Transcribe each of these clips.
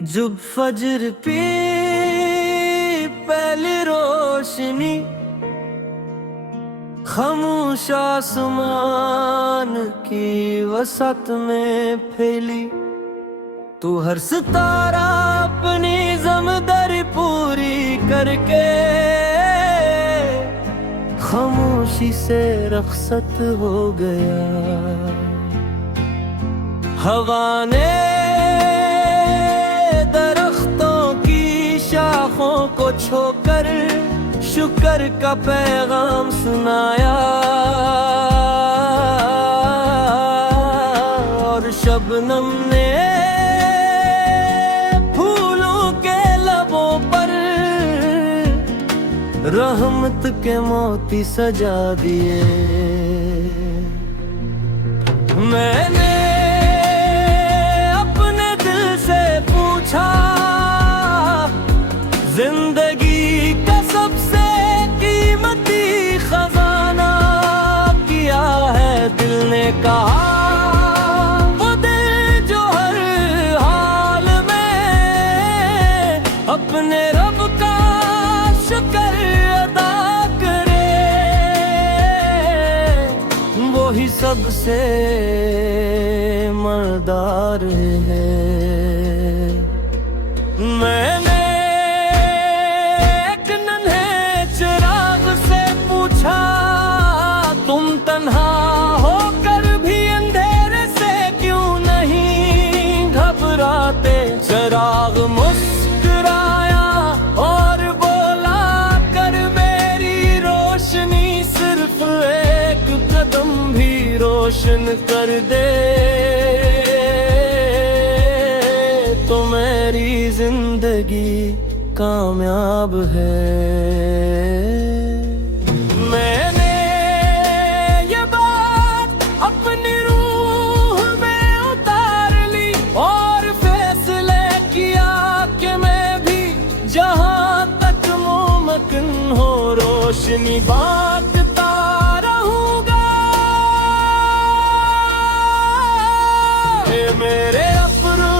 जब फजर पे पहली रोशनी खामोश आसमान की वसत में फैली, तो हर सितारा अपनी ज़िम्मेदारी पूरी करके खामोशी से रखसत हो गया। हवा ने दरख्तों की शाखों को छोकर शुक्र का पैगाम सुनाया, और शबनम ने फूलों के लबों पर रहमत के मोती सजा दिए। मैंने अपने दिल से पूछा, जिंदगी का सबसे कीमती खजाना क्या है? दिल ने कहा, वो दिल जो हर हाल में अपने रब का शुक्र अदा करे, वो ही सबसे मर्दार है। मैंने एक नन्हे चिराग से पूछा, तुम तन्हा होकर भी अंधेरे से क्यों नहीं घबराते? चिराग मुस्कुराया और बोला, कर मेरी रोशनी सिर्फ एक कदम भी रोशन कर दे, तो मेरी जिंदगी कामयाब है। मैंने ये बात अपनी रूह में उतार ली और फैसले किया कि मैं भी जहां तक मुमकिन हो रोशनी बांटता रहूंगा। मेरे अब्रू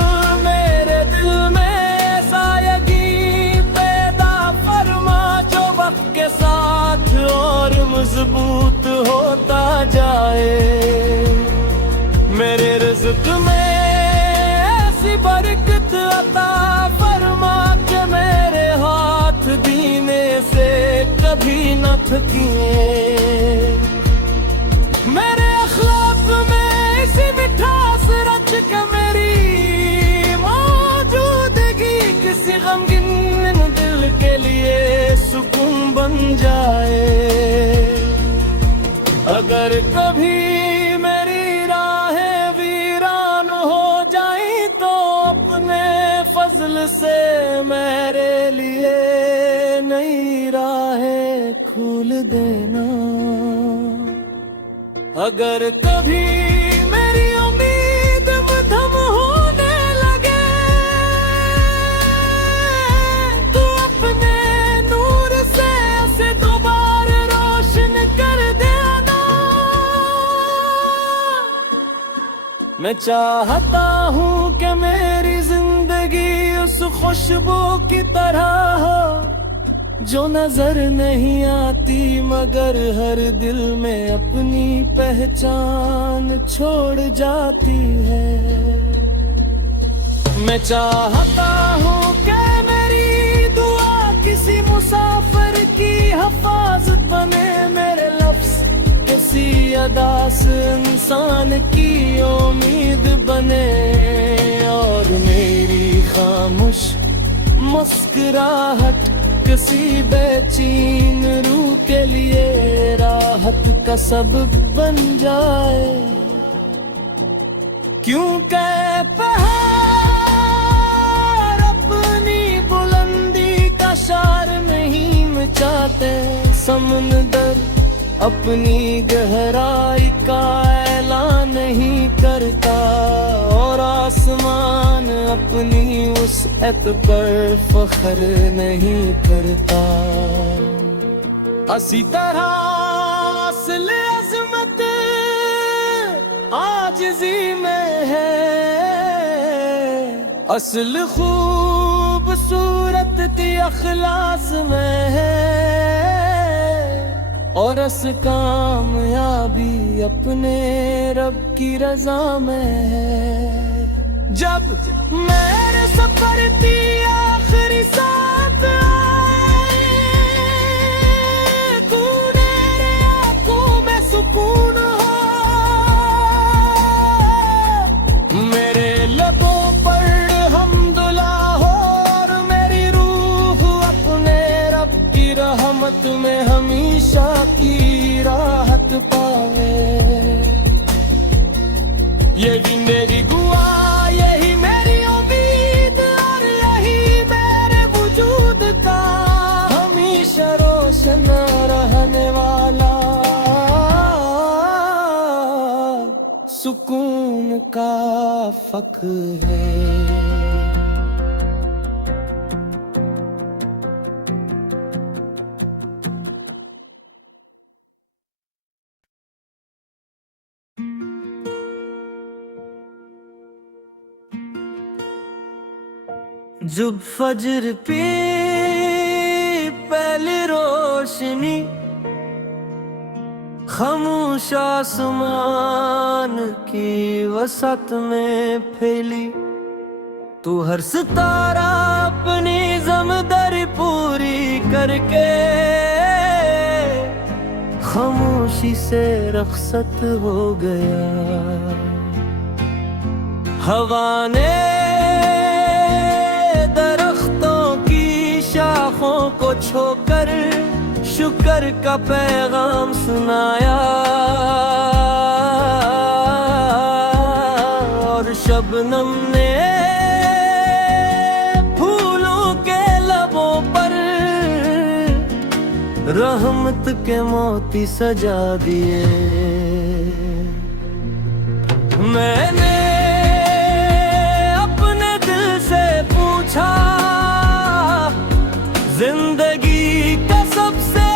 मेरे दिल में सायगी पैदा फरमा, जो वक्त के साथ और मजबूत होता जाए। मेरे रिज़्क़ में ऐसी बरकत अता फरमा कि मेरे हाथ दीने से कभी न थकिए। मेरे अखलाक में इसी मिठास रच के मेरी मौजूदगी किसी गमगीन दिल के लिए सुकून बन जाए। अगर कभी मेरी राहें वीरान हो जाए तो अपने फजल से मेरे लिए नई राहें खोल देना। अगर कभी मेरी उम्मीद मध्यम होने लगे तो अपने नूर से उसे दोबारा रोशन कर देना। मैं चाहता हूँ कि मेरी जिंदगी उस खुशबू की तरह हो जो नजर नहीं आती मगर हर दिल में अपनी पहचान छोड़ जाती है। मैं चाहता हूँ कि मेरी दुआ किसी मुसाफिर की हिफाजत बने, मेरे लफ्ज़ किसी अदा से इंसान की उम्मीद बने, और मेरी खामोश मुस्कुराहट किसी बेचैन रूह के लिए राहत का सबब बन जाए। क्योंकि पहाड़ अपनी बुलंदी का शार नहीं मिटाते, समुंदर अपनी गहराई का ऐलान नहीं करता, और आसमान अपनी वसअत पर फख्र नहीं करता। इसी तरह असल अज़मत आजिज़ी में है, असल खूबसूरत की अखलास में है और अस कामयाबी अपने रब की रजा में है। जब मेरे सफर की आखिरी साथ आए, तू मेरे आंखों में सुकून हो, मेरे लबों पर हम्दुलिल्लाह हो और मेरी रूह अपने रब की रहमत में हमेशा की राहत पावे। ये भी मेरी दुआ, यही मेरी उम्मीद और यही मेरे वजूद का हमेशा रोशन रहने वाला सुकून का फख्र है। जब फजर पे पहली रोशनी खामोश आसमान की वसत में फैली, तू हर सितारा अपनी ज़िम्मेदारी पूरी करके खामोशी से रखसत हो गया। हवा ने को छोकर शुक्र का पैगाम सुनाया और शबनम ने फूलों के लबों पर रहमत के मोती सजा दिए। मैंने अपने दिल से पूछा, जिंदगी का सबसे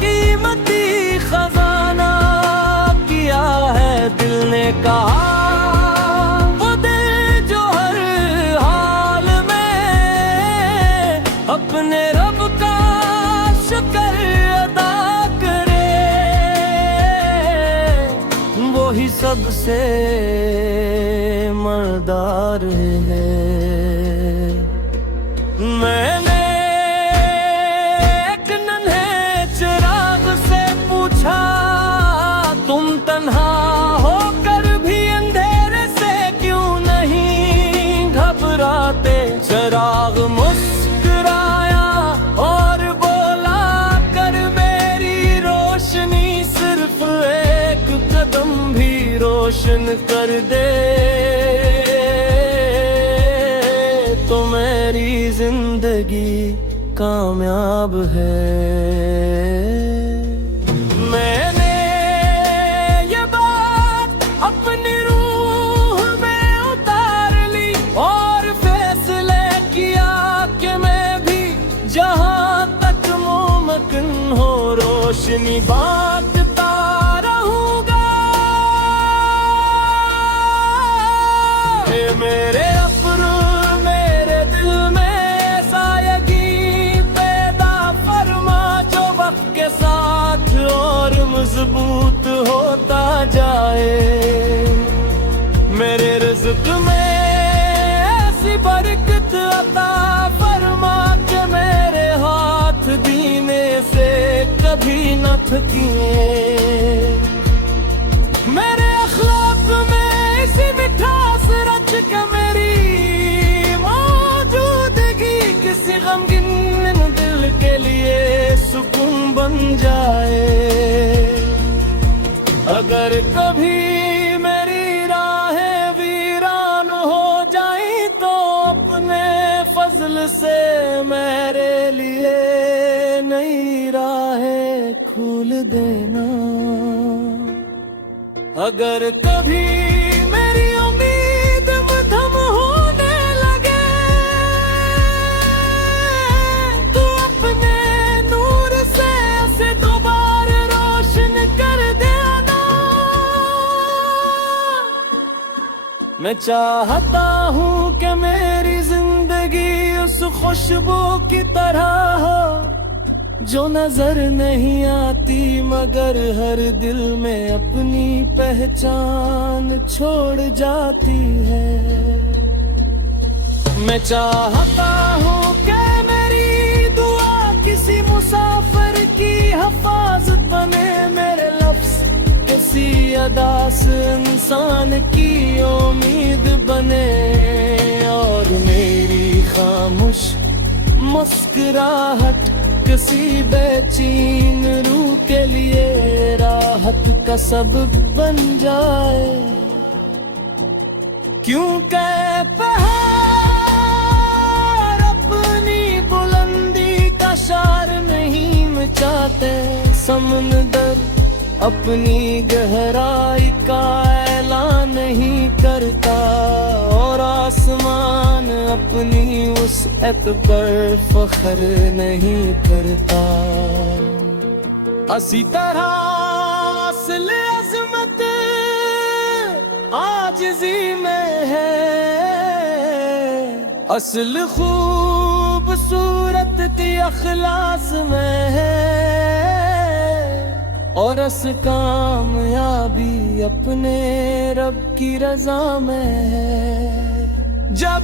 कीमती खजाना क्या है? दिल ने कहा, वो दिल जो हर हाल में अपने रब का शुक्र अदा करे, वो ही सबसे मर्दार है। मैंने तुम तन्हा होकर भी अंधेरे से क्यों नहीं घबराते? चिराग मुस्कुराया और बोला, कर मेरी रोशनी सिर्फ एक कदम भी रोशन कर दे तो मेरी जिंदगी कामयाब है। मैंने ये बात अपनी रूह में उतार ली और फैसले किया कि मैं भी जहां तक मुमकिन हो रोशनी बांटता रहूंगा। मेरे अपने मेरे दिल में सायगी पैदा फरमा जो वक्त के साथ और मजबूत होता जाए। मेरे रिज़्क़ में ऐसी बरकत अता फरमा के मेरे हाथ दीने से कभी न थकिए। मेरे अखलाक में इसी मिठास रच के मेरी मौजूदगी किसी गमगीन दिल के लिए सुकून बन जाए। अगर कभी मेरी राहें वीरान हो जाए तो अपने फजल से मेरे लिए नई राहें खोल देना। अगर कभी मेरी उम्मीद मध्यम होने लगे तो अपने नूर से उसे दोबारा रोशन कर देना। मैं चाहता हूँ कि मेरी जिंदगी उस खुशबू की तरह हो जो नजर नहीं आती मगर हर दिल में अपनी पहचान छोड़ जाती है। मैं चाहता हूँ कि मेरी दुआ किसी मुसाफिर की हिफाजत बने, मेरे लफ्ज़ किसी अदास इंसान की उम्मीद बने, और मेरी खामोश मुस्कुराहट किसी बेचैन रूह के लिए राहत का सबब बन जाए। क्योंकि पहाड़ अपनी बुलंदी का शार नहीं मिटाते, समंदर अपनी गहराई का ऐलान नहीं करता, और आसमान अपनी वसअत पर फख्र नहीं करता। इसी तरह असल अज़मत आजिज़ी में है, असल खूबसूरत की अखलास में है, और अस कामयाबी अपने रब की रजा में है। जब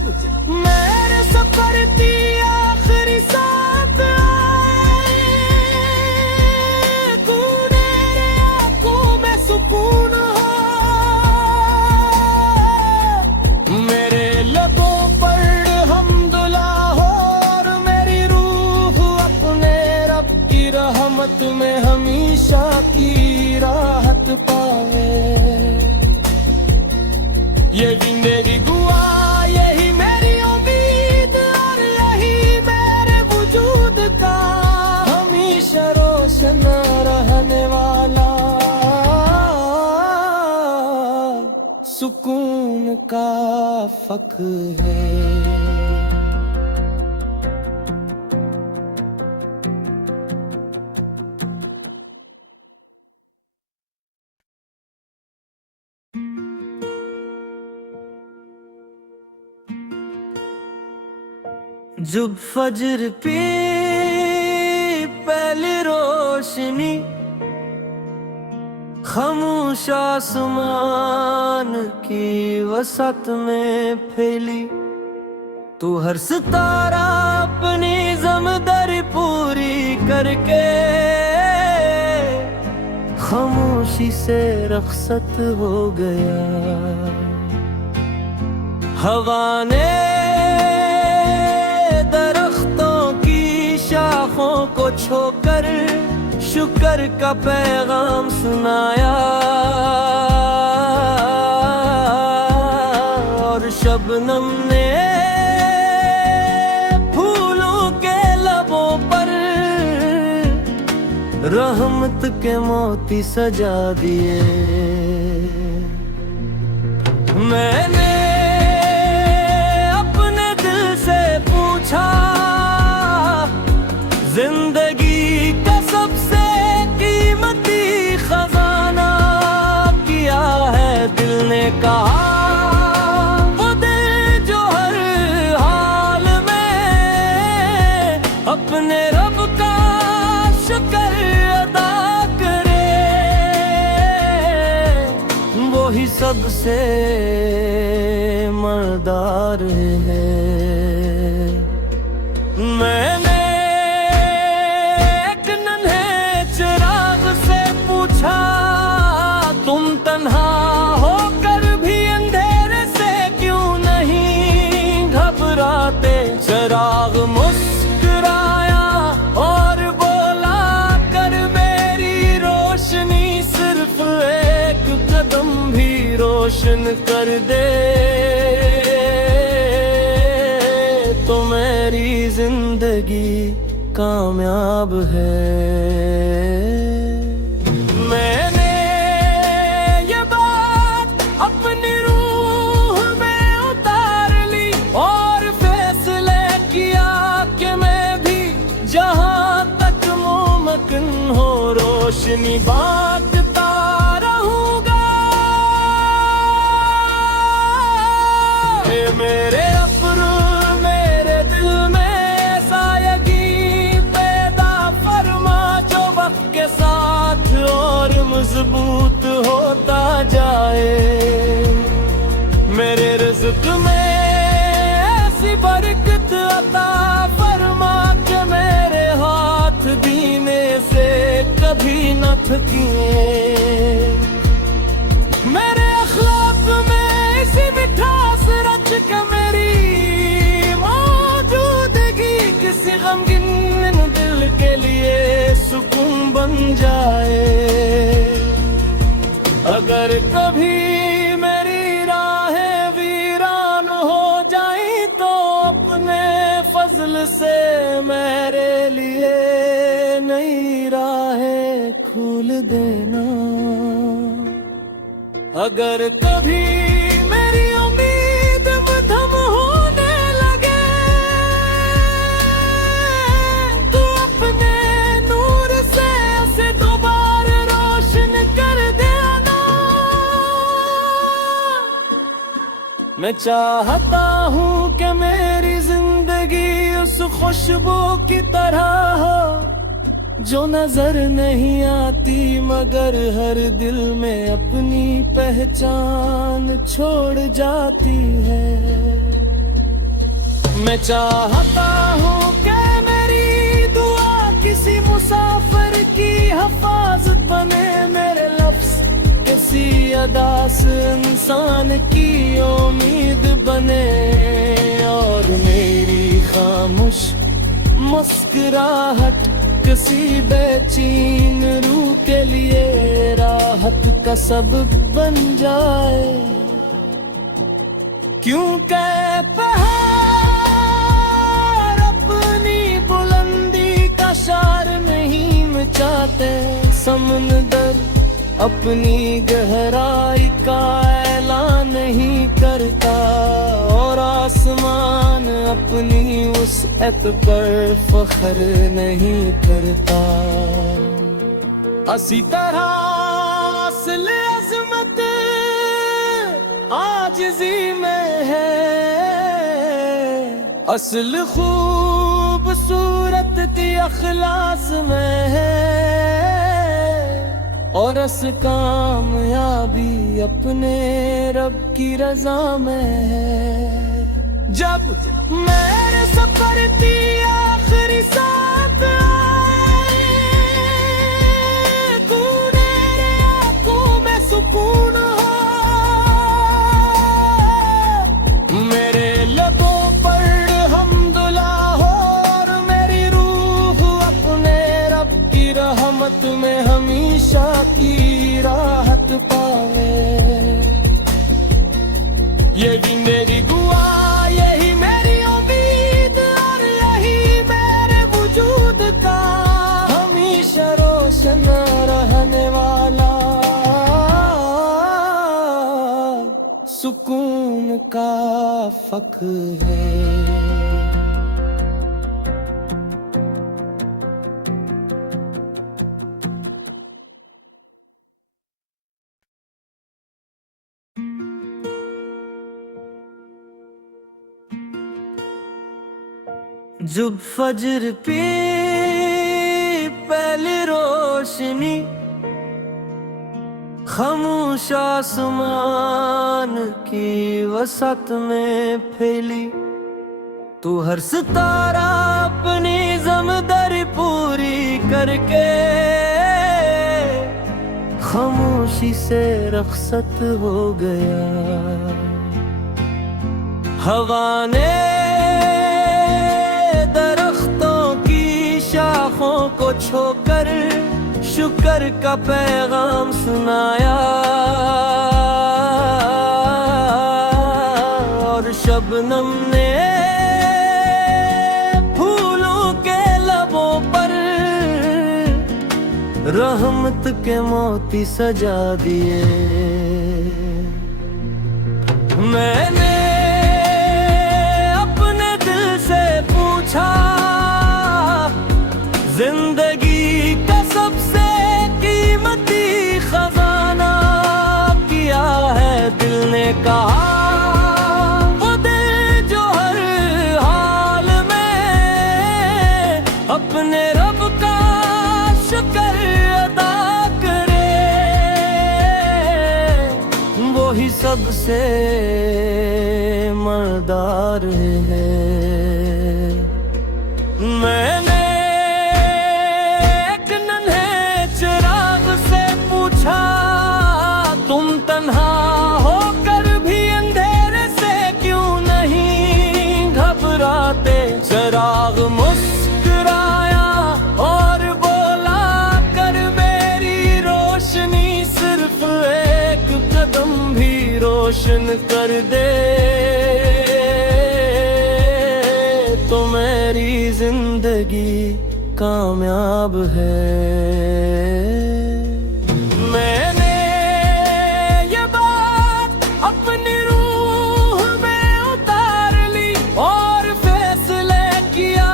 मेरे सफर की आखिरी साथ आए, मेरे आंखों में सुकून हो, मेरे लबों पर हम्दुलिल्लाह हो, और मेरी रूह अपने रब की रहमत में हमेशा की राहत पावे। यही मेरी दुआ, यही मेरी उम्मीद, और यही मेरे वजूद का हमेशा रोशन रहने वाला सुकून का फ़ख्र है। जब फजर पे पहली रोशनी खामोश आसमान की वसत में फैली, तो हर सितारा अपनी ज़िम्मेदारी पूरी करके खामोशी से रख़्सत हो गया। हवा ने शाखों को छोकर शुक्र का पैगाम सुनाया, और शबनम ने फूलों के लबों पर रहमत के मोती सजा दिए। मैंने अपने दिल से पूछा, जिंदगी का सबसे कीमती खजाना क्या है? दिल ने कहा, वो दिल जो हर हाल में अपने रब का शुक्र अदा करे, वो ही सबसे मर्दार है। मैंने तुम तन्हा होकर भी अंधेरे से क्यों नहीं घबराते? चिराग मुस्कुराया और बोला, कर मेरी रोशनी सिर्फ एक कदम भी रोशन कर दे, तो मेरी जिंदगी कामयाब है। मैंने ये बात अपनी रूह में उतार ली और फैसले किया कि मैं भी जहां तक मुमकिन हो रोशनी बांटता रहूंगा। मजबूत होता जाए। मेरे रिज़्क़ में ऐसी बरकत अता फरमा के मेरे हाथ दीने से कभी न थकिए। मेरे अखलाक में इसी मिठास रच के मेरी मौजूदगी किसी गमगीन दिल के लिए सुकून बन जाए। अगर कभी मेरी राहें वीरान हो जाई तो अपने फजल से मेरे लिए नई राहें खोल देना। अगर कभी मेरी उम्मीद मध्यम होने लगे तो अपने नूर से उसे दोबारा रोशन कर देना। मैं चाहता हूँ कि मेरी जिंदगी उस खुशबू की तरह हो जो नजर नहीं आती मगर हर दिल में अपनी पहचान छोड़ जाती है। मैं चाहता हूँ कि मेरी दुआ किसी मुसाफिर की हिफाजत बने। मेरे लफ्ज़ किसी अदा से इंसान की उम्मीद बने और मेरी खामोश मुस्कुराहट किसी बेचैन रूह के लिए राहत का सबब बन जाए। क्योंकि पहाड़ अपनी बुलंदी का शार नहीं मिटाते, समंदर अपनी गहराई का ऐलान नहीं करता और आसमान अपनी वसअत पर फख्र नहीं करता। इसी तरह असल अज़मत आजिज़ी में है, असल खूबसूरत की अखलास में है और अस कामयाबी अपने रब की रजा में है। जब मेरे सफर की आखिरी साथ आए तू मेरे आंखों में सुकून हो, मेरे लबों पर हम्दुलिल्लाह हो और मेरी रूह अपने रब की रहमत में हमेशा की राहत पावे। ये भी मेरी दुआ, यही मेरी उम्मीद और यही मेरे वजूद का हमेशा रोशन रहने वाला सुकून का फ़ख्र है। जब फजर पे पहली रोशनी खामोश आसमान की वसत में फैली, तो हर सितारा अपनी ज़िम्मेदारी पूरी करके खामोशी से रुखसत हो गया। हवा ने शाखों को छोकर शुक्र का पैगाम सुनाया और शबनम ने फूलों के लबों पर रहमत के मोती सजा दिए। मैंने अपने दिल से पूछा जिंदगी का सबसे कीमती खजाना क्या है? दिल ने कहा वो दिल जो हर हाल में अपने रब का शुक्र अदा करे। सबसे मर्दार है। मैंने एक नन्हे चिराग से पूछा, तुम तन्हा होकर भी अंधेरे से क्यों नहीं घबराते? चिराग मुस्कुराया और बोला, कर मेरी रोशनी सिर्फ एक कदम भी रोशन कर दे तो मेरी जिंदगी कामयाब है। मैंने ये बात अपनी रूह में उतार ली और फैसले किया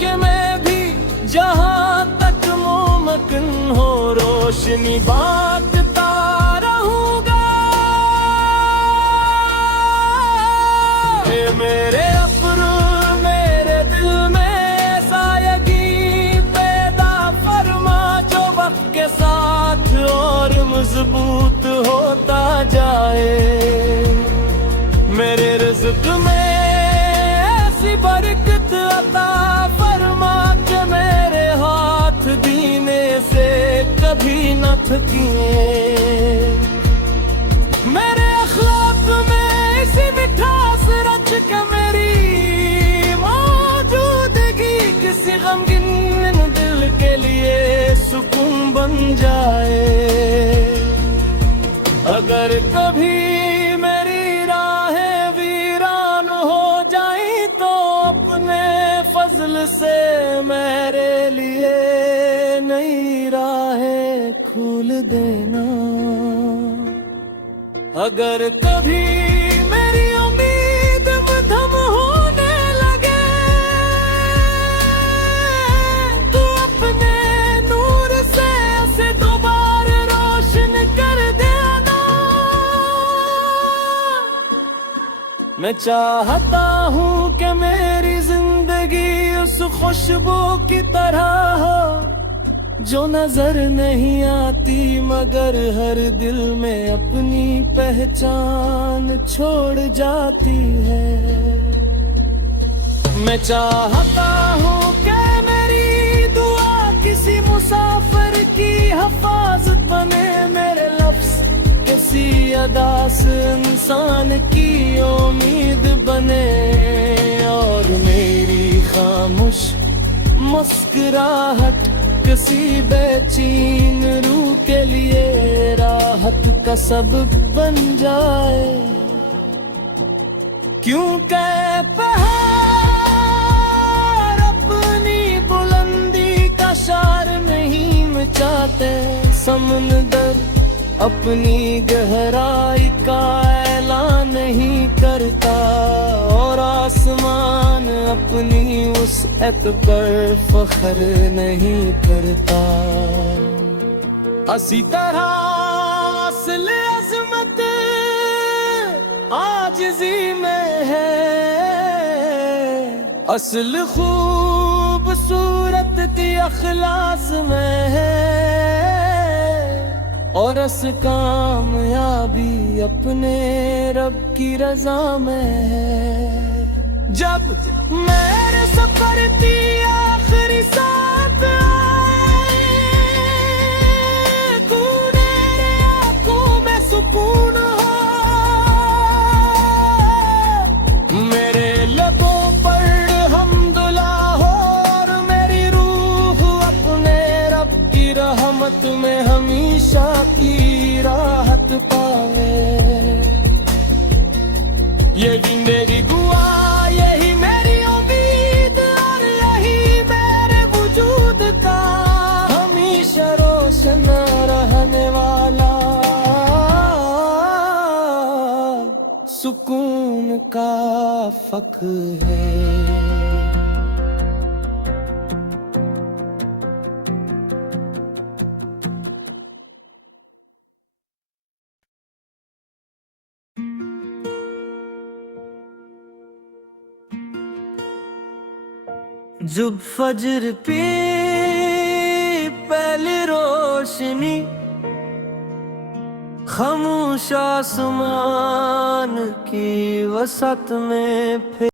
कि मैं भी जहां तक मुमकिन हो रोशनी बांटता रहूंगा। मेरे अब्रू मेरे दिल में सायगी पैदा फरमा, जो वक्त के साथ और मजबूत होता जाए। मेरे रिज़्क़ में ऐसी बरकत अता फरमा कि मेरे हाथ दीने से कभी न थकिए। मेरे अखलाक में इसी मिठास रच के मेरी मौजूदगी किसी गमगीन दिल के लिए सुकून बन जाए। अगर कभी मेरी राहें वीरान हो जाए तो अपने फजल से मेरे लिए नई राहें खोल देना। अगर कभी मेरी उम्मीद मध्यम होने लगे तो अपने नूर से उसे दोबारा रोशन कर देना। मैं चाहता हूँ कि मेरी जिंदगी उस खुशबू की तरह हो जो नजर नहीं आती मगर हर दिल में अपनी पहचान छोड़ जाती है। मैं चाहता हूँ कि मेरी दुआ किसी मुसाफिर की हिफाजत बने, मेरे लफ्ज़ किसी अदा से इंसान की उम्मीद बने और मेरी खामोश मुस्कुराहट किसी बेचैन रूह के लिए राहत का सबब बन जाए। क्योंकि पहाड़ अपनी बुलंदी का शार नहीं मिटाते, समंदर अपनी गहराई का ऐलान नहीं करता और आसमान अपनी वसअत पर फख्र नहीं करता। इसी तरह असल अज़मत आजिज़ी में है, असल खूबसूरत की अखलास में है और अस कामयाबी अपने रब की रजा में है। जब मेरे सफर की आखिरी साथ आए, मेरे आंखों में सुकून हो, मेरे लबों पर हम्दुलिल्लाह हो और मेरी रूह अपने रब की रहमत में हमेशा की राहत पावे। यही मेरी दुआ, यही मेरी उम्मीद और यही मेरे वजूद का हमेशा रोशन रहने वाला सुकून का फख्र है। जब फजर पे पहली रोशनी खामोश आसमान की वसत में फिर